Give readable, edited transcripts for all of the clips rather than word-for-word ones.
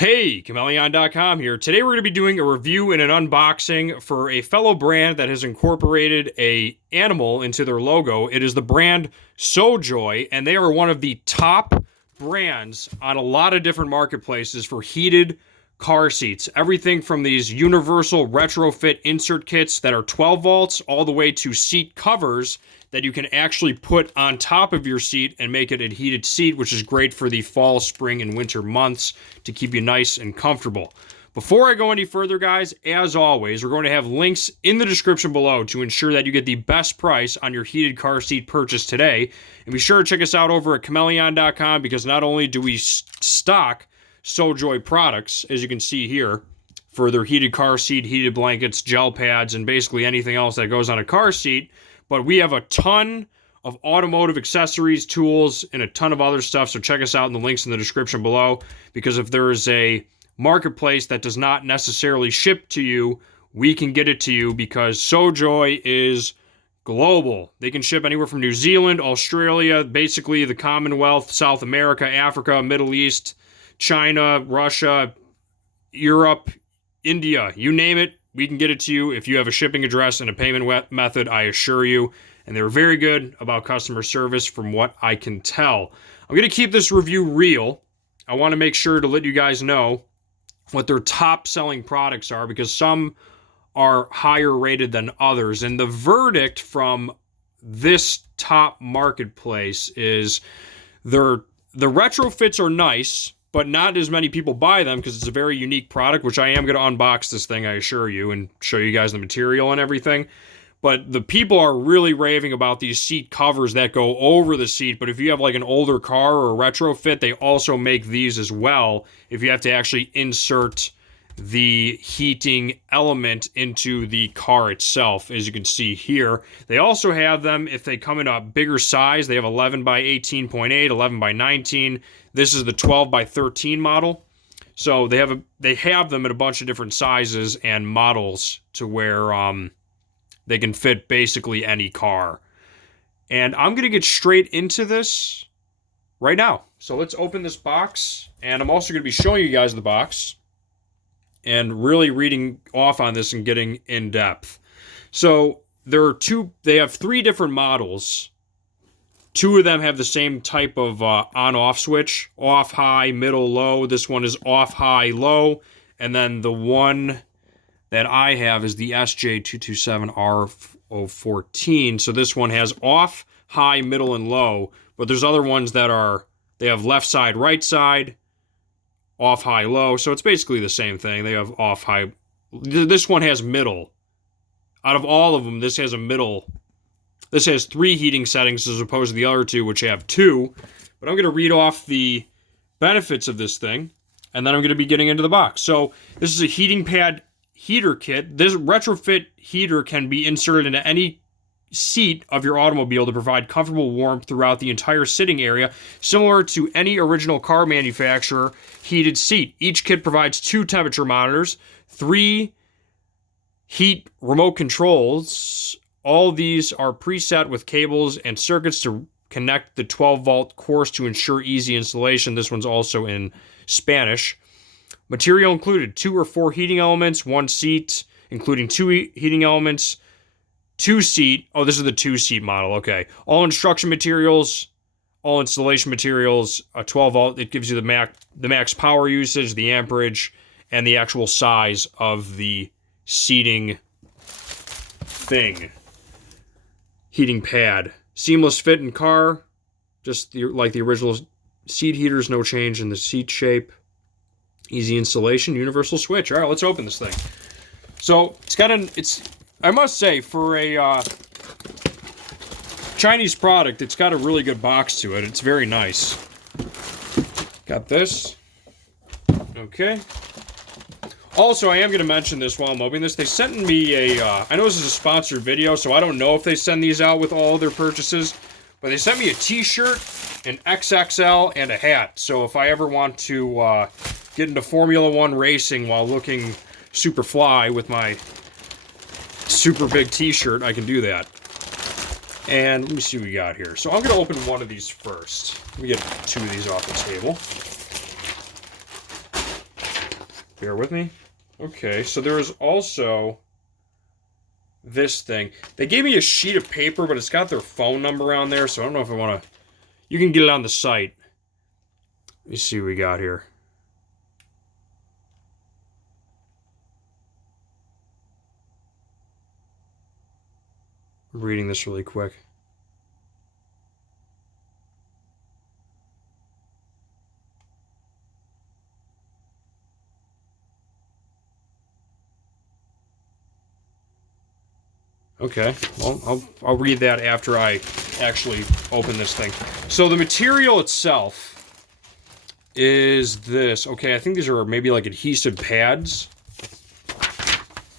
Hey, Chmelaeon.com here. Today we're going to be doing a review and an unboxing for a fellow brand that has incorporated a animal into their logo. It is the brand SoJoy, and they are one of the top brands on a lot of different marketplaces for heated car seats. Everything from these universal retrofit insert kits that are 12 volts all the way to seat covers that you can actually put on top of your seat and make it a heated seat, which is great for the fall, spring, and winter months to keep you nice and comfortable. Before I go any further, guys, as always, we're going to have links in the description below to ensure that you get the best price on your heated car seat purchase today. And be sure to check us out over at Chmelaeon.com, because not only do we stock SoJoy products, as you can see here, for their heated car seat, heated blankets, gel pads, and basically anything else that goes on a car seat, but we have a ton of automotive accessories, tools, and a ton of other stuff. So check us out in the links in the description below, because if there is a marketplace that does not necessarily ship to you, we can get it to you, because SoJoy is global. They can ship anywhere from New Zealand, Australia, basically the Commonwealth, South America, Africa, Middle East, China, Russia, Europe, India, you name it. We can get it to you if you have a shipping address and a payment method, I assure you. And they're very good about customer service from what I can tell. I'm going to keep this review real. I want to make sure to let you guys know what their top selling products are, because some are higher rated than others. And the verdict from this top marketplace is the retrofits are nice, but not as many people buy them because it's a very unique product, which I am going to unbox this thing, I assure you, and show you guys the material and everything. But the people are really raving about these seat covers that go over the seat. But if you have like an older car or a retrofit, they also make these as well if you have to actually insert the heating element into the car itself, as you can see here. They also have them if they come in a bigger size. They have 11 by 18.8, 11 by 19. This is the 12 by 13 model. So they have them in a bunch of different sizes and models to where they can fit basically any car. And I'm going to get straight into this right now. So let's open this box, and I'm also going to be showing you guys the box and really reading off on this and getting in depth. So they have three different models. Two of them have the same type of on-off switch, off, high, middle, low. This one is off, high, low. And then the one that I have is the SJ227R014. So this one has off, high, middle, and low. But there's other ones that they have left side, right side, off, high, low. So it's basically the same thing. They have off, high. This one has middle. Out of all of them, this has a middle. This has 3 heating settings as opposed to the other two, which have 2. But I'm going to read off the benefits of this thing, and then I'm going to be getting into the box. So this is a heating pad heater kit. This retrofit heater can be inserted into any seat of your automobile to provide comfortable warmth throughout the entire sitting area, similar to any original car manufacturer heated seat. Each kit provides 2 temperature monitors, 3 heat remote controls. All these are preset with cables and circuits to connect the 12-volt course to ensure easy installation. This one's also in Spanish. Material included 2 or 4 heating elements, 1 seat, including 2 heating elements, 2 seat. Oh, this is the 2-seat model. Okay. All instruction materials, all installation materials, a 12-volt. It gives you the max power usage, the amperage, and the actual size of the seating thing. Heating pad. Seamless fit in car. Just like the original seat heaters, no change in the seat shape. Easy installation, universal switch. All right, let's open this thing. So I must say, for a Chinese product, it's got a really good box to it. It's very nice. Got this. Okay. Also, I am going to mention this while I'm opening this. They sent me I know this is a sponsored video, so I don't know if they send these out with all their purchases, but they sent me a t-shirt, an XXL, and a hat. So if I ever want to get into Formula 1 racing while looking super fly with my super big t-shirt, I can do that. And let me see what we got here. So I'm going to open one of these first. Let me get 2 of these off the table. Bear with me. Okay, so there is also this thing. They gave me a sheet of paper, but it's got their phone number on there, so I don't know if I want to... You can get it on the site. Let me see what we got here. I'm reading this really quick. Okay, well, I'll read that after I actually open this thing. So the material itself is this. Okay, I think these are maybe like adhesive pads.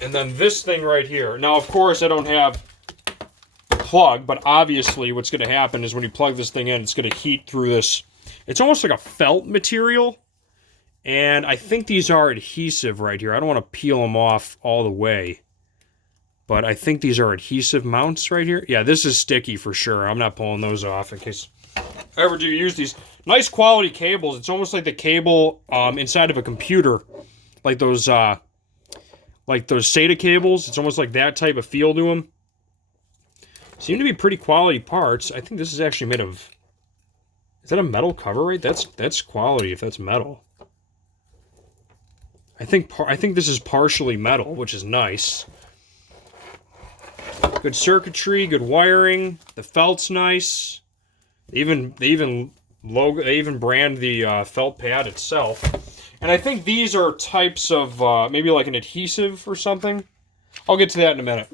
And then this thing right here. Now, of course, I don't have a plug, but obviously what's going to happen is when you plug this thing in, it's going to heat through this. It's almost like a felt material. And I think these are adhesive right here. I don't want to peel them off all the way. But I think these are adhesive mounts right here. Yeah, this is sticky for sure. I'm not pulling those off in case I ever do use these. Nice quality cables. It's almost like the cable inside of a computer. Like those SATA cables. It's almost like that type of feel to them. Seem to be pretty quality parts. I think this is actually made of... Is that a metal cover, right? That's quality if that's metal. I think this is partially metal, which is nice. Good circuitry, good wiring. The felt's nice. They even brand the felt pad itself. And I think these are types of maybe like an adhesive or something. I'll get to that in a minute.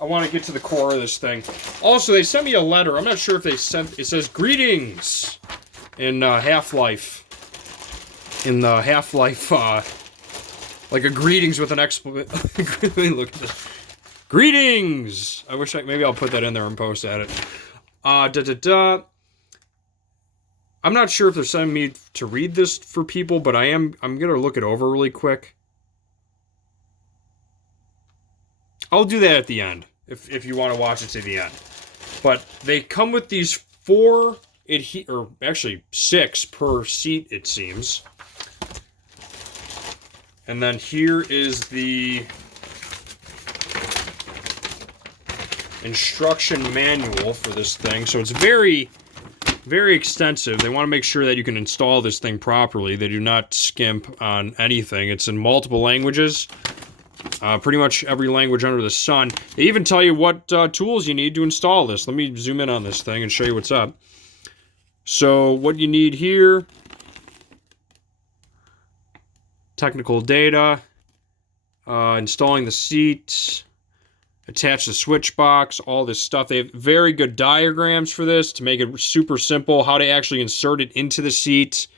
I want to get to the core of this thing. Also, they sent me a letter. I'm not sure if they sent... It says, greetings in Half-Life. In the Half-Life, like a greetings with an exclamation. Let me look at this. Greetings! I wish maybe I'll put that in there and post at it. I'm not sure if they're sending me to read this for people, but I'm gonna look it over really quick. I'll do that at the end, if you want to watch it to the end. But they come with these 4, or actually 6 per seat, it seems. And then here is the instruction manual for this thing. So it's very, very extensive. They want to make sure that you can install this thing properly. They do not skimp on anything. It's in multiple languages. Pretty much every language under the sun. They even tell you what tools you need to install this. Let me zoom in on this thing and show you what's up. So what you need here: technical data, installing the seats, attach the switch box, all this stuff. They have very good diagrams for this to make it super simple, how to actually insert it into the seat,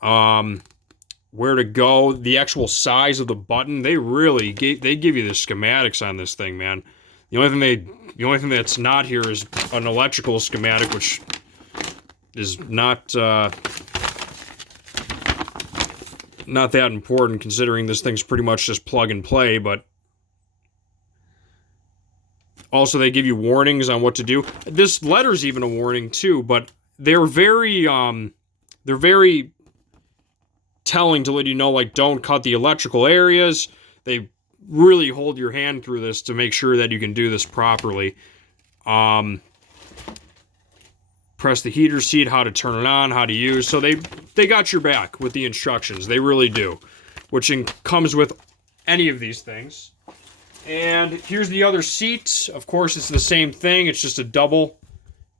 where to go, the actual size of the button. They really they give you the schematics on this thing, man. The only thing that's not here is an electrical schematic, which is not that important, considering this thing's pretty much just plug and play. But also, they give you warnings on what to do. This letter's even a warning too, but they're very telling to let you know, like, don't cut the electrical areas. They really hold your hand through this to make sure that you can do this properly. Press the heater seat, how to turn it on, how to use. So they got your back with the instructions. They really do, which comes with any of these things. And here's the other seat. Of course, it's the same thing. It's just a double.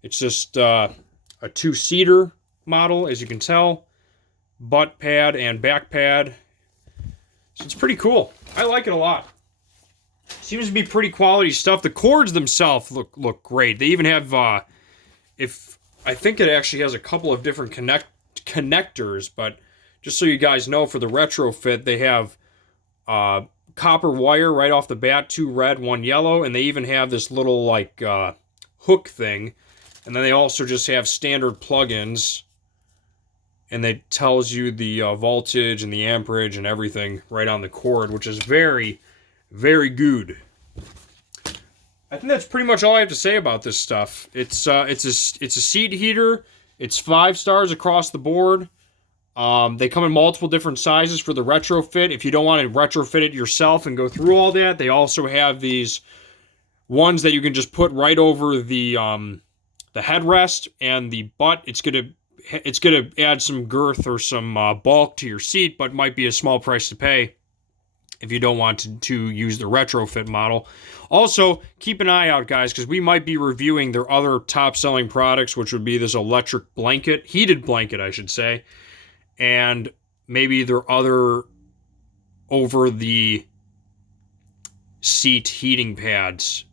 It's just a 2-seater model, as you can tell. Butt pad and back pad. So it's pretty cool. I like it a lot. Seems to be pretty quality stuff. The cords themselves look great. They even have, I think it actually has a couple of different connectors, but just so you guys know, for the retrofit, they have copper wire right off the bat, 2 red, 1 yellow, and they even have this little, like, hook thing. And then they also just have standard plugins, and it tells you the voltage and the amperage and everything right on the cord, which is very, very good. I think that's pretty much all I have to say about this stuff. It's a seat heater. It's 5 stars across the board. They come in multiple different sizes for the retrofit. If you don't want to retrofit it yourself and go through all that, they also have these ones that you can just put right over the headrest and the butt. It's gonna add some girth or some bulk to your seat, but might be a small price to pay if you don't want to use the retrofit model. Also, keep an eye out, guys, because we might be reviewing their other top-selling products, which would be this electric blanket, heated blanket, I should say, and maybe their other over-the-seat heating pads,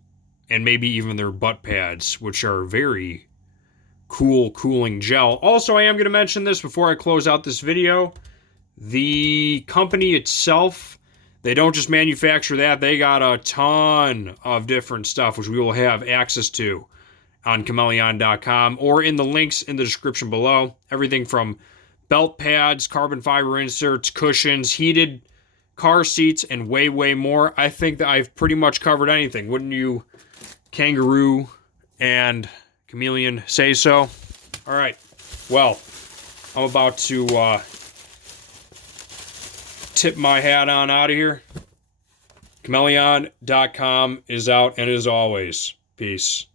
and maybe even their butt pads, which are very cool cooling gel. Also, I am going to mention this before I close out this video. The company itself, they don't just manufacture that. They got a ton of different stuff, which we will have access to on Chmelaeon.com or in the links in the description below. Everything from belt pads, carbon fiber inserts, cushions, heated car seats, and way, way more. I think that I've pretty much covered anything. Wouldn't you, Kangaroo and Chmelaeon, say so? All right. Well, I'm about to tip my hat on out of here. Chmelaeon.com is out, and as always, peace.